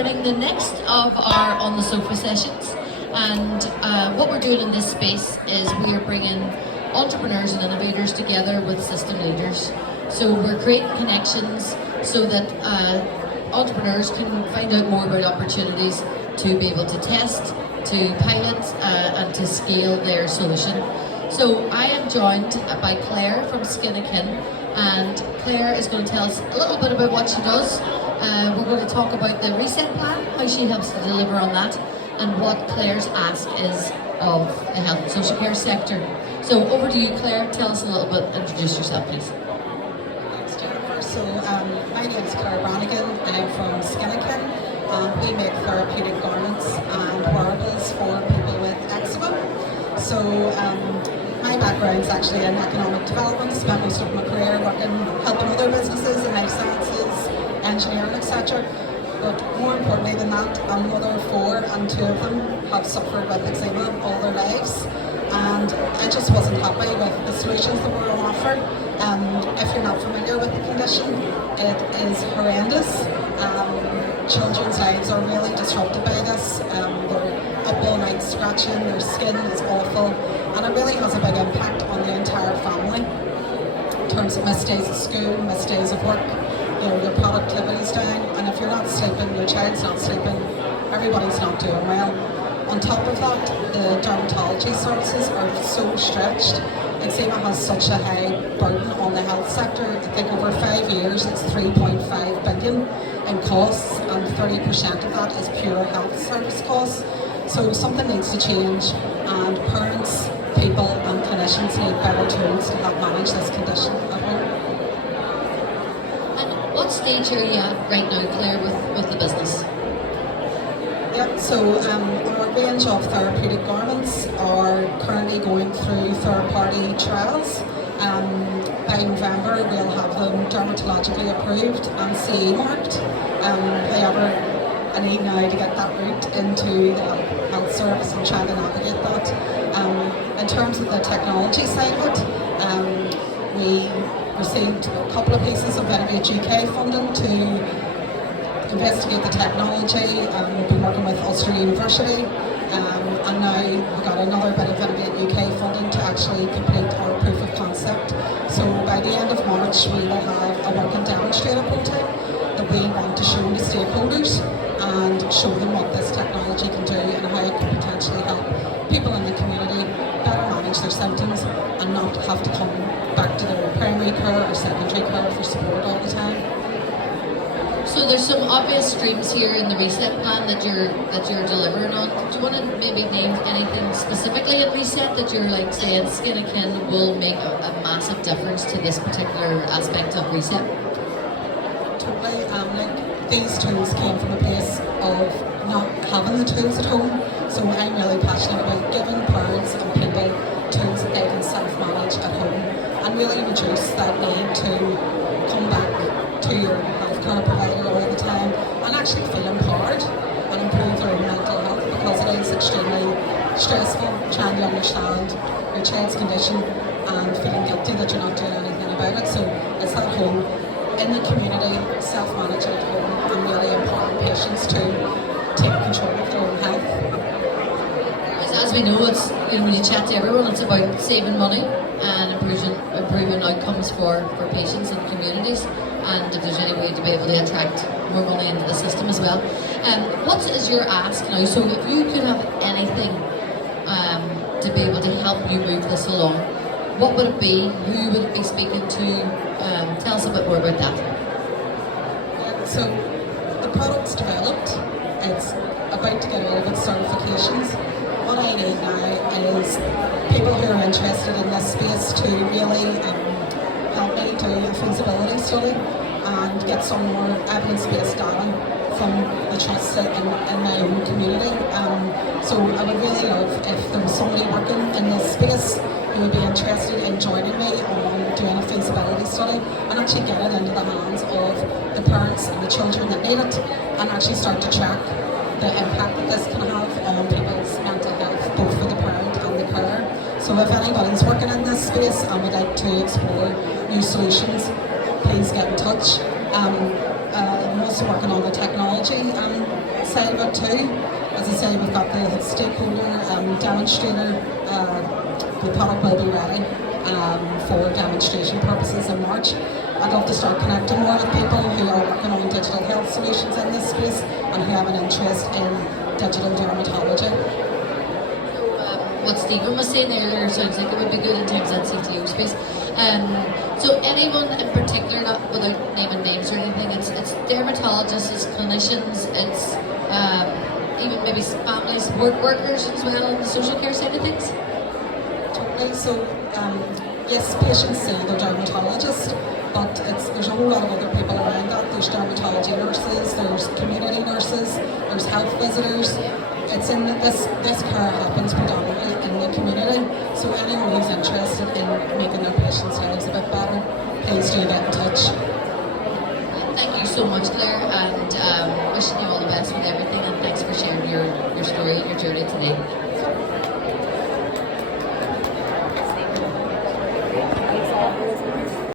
starting the next of our On the Sofa sessions, and what we're doing in this space is we are bringing entrepreneurs and innovators together with system leaders. So we're creating connections so that entrepreneurs can find out more about opportunities to be able to test, to pilot and to scale their solution. So I am joined by Claire from Skinakin, and Claire is going to tell us a little bit about what she does. We're going to talk about the reset plan, how she helps to deliver on that, and what Claire's ask is of the health and social care sector. So over to you, Claire. Tell us a little bit, introduce yourself please. Thanks, Jennifer. So my name is Brannigan. I'm from Skinakin. We make therapeutic garments and wearables for people with eczema. So my background is actually in economic development. Spent most of my career working, helping other businesses in life sciences, engineering, etc. But more importantly than that, another 4 and 2 of them have suffered with eczema all their lives. And I just wasn't happy with the solutions that were on offer. If you're not familiar with the condition, it is horrendous. Children's lives are really disrupted by this. They're up all night scratching, their skin is awful, and it really has a big impact on the entire family in terms of missed days of school, missed days of work. You know, your productivity's down, and if you're not sleeping, your child's not sleeping, everybody's not doing well. On top of that, the dermatology services are so stretched. Eczema has such a high burden on the health sector. I think over 5 years it's 3.5 billion in costs, and 30% of that is pure health service costs. So something needs to change, and parents, people and clinicians need better tools to help manage this condition at home. And what stage are you at right now, Claire, with the business? Yep, so our range of therapeutic garments are currently going through third-party trials. By November we'll have them dermatologically approved and CE marked. However, I need now to get that route into the health service and try to navigate that. In terms of the technology side of it, we received a couple of pieces of Innovate UK funding to investigate the technology. We've been working with Ulster University, and now we've got another bit of Innovate UK funding to actually complete our proof of concept. So by the end of March we will have a working demonstrator prototype that we want to show to stakeholders and show them what this technology can do and how it can potentially help people in the community better manage their symptoms and not have to come back to their primary care or secondary care for support all the time. So there's some obvious streams here in the reset plan that you're delivering on. Do you want to maybe name anything specifically in reset that you're like saying Skinakin will make a massive difference to this particular aspect of reset? Totally. Like these tools came from a place of not having the tools at home. So I'm really passionate about giving parents and people tools that they can self-manage at home and really reduce that need to come back to your healthcare provider all the time and actually feel empowered and improve their own mental health, because it is extremely stressful trying to understand your child's condition and feeling guilty that you're not doing anything about it. So it's that whole in the community, self-managing at home and really empowering patients to take control of their own health. As we know, it's, you know, when you chat to everyone, it's about saving money and improving outcomes for patients and communities, and if there's any way to be able to attract more money into the system as well. What is your ask now? So if you could have anything to be able to help you move this along, what would it be? Who would it be speaking to? Tell us a bit more about that. So the product's developed, it's about to get all of its certifications. What I need now is people who are interested in this space to really help me do a feasibility study and get some more evidence-based data from the trusts in my own community. So I would really love if there was somebody working in this space who would be interested in joining me on doing a feasibility study and actually get it into the hands of the parents and the children that need it, and actually start to track the impact that this can have on people's mental health, both for the parent and the carer. So if anybody's working in this space and would like to explore new solutions, please get in touch. I'm also working on the technology side of it too. As I say, we've got the stakeholder demonstrator. The product will be ready for demonstration purposes in March. I'd love to start connecting more with people who are working on digital health solutions in this space and who have an interest in digital dermatology. What Stephen was saying earlier sounds like it would be good in terms of that CTO space. So anyone in particular, not without naming names or anything, it's dermatologists, it's clinicians, it's even maybe family support workers as well on the social care side of things? Totally. So yes, patients see their dermatologist, but there's a whole lot of other people around that. There's dermatology nurses, there's community nurses, there's health visitors. It's in this care happens predominantly in the community. So anyone who's interested in making their patients' lives a bit better, please do get in touch. Thank you so much, Claire, and wishing you all the best with everything, and thanks for sharing your story and your journey today.